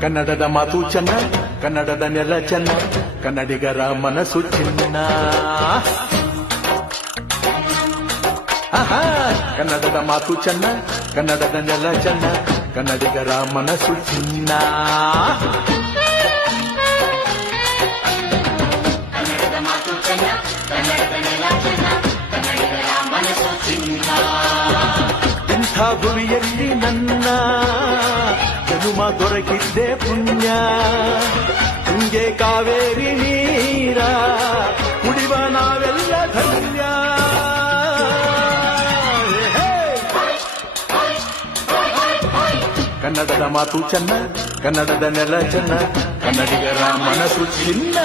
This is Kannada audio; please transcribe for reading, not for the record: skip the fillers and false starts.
ಕನ್ನಡದ ಮಾತು ಚೆನ್ನ, ಕನ್ನಡದ ನೆಲ ಚೆನ್ನ, ಕನ್ನಡಿಗರ ಮನಸ್ಸು ಚಿನ್ನ. ಕನ್ನಡದ ಮಾತು ಚೆನ್ನ, ಕನ್ನಡದ ನೆಲ ಚೆನ್ನ, ಕನ್ನಡಿಗರ ಮನಸ್ಸು ಚಿನ್ನ. ಇಂಥ ಗುರಿಯಲ್ಲಿ ನನ್ನ ಜನುಮ ದೊರಕಿದ್ದೆ ಪುಣ್ಯ. ಹಿಂಗೆ ಕಾವೇರಿ ನೀರ ಕುಡಿವ ನಾವೆಲ್ಲ ಧನ್ಯ. ಕನ್ನಡದ ಮಾತು ಚೆನ್ನ, ಕನ್ನಡದ ನೆಲ ಚೆನ್ನ, ಕನ್ನಡಿಗರ ಮನಸ್ಸು ಚಿನ್ನ.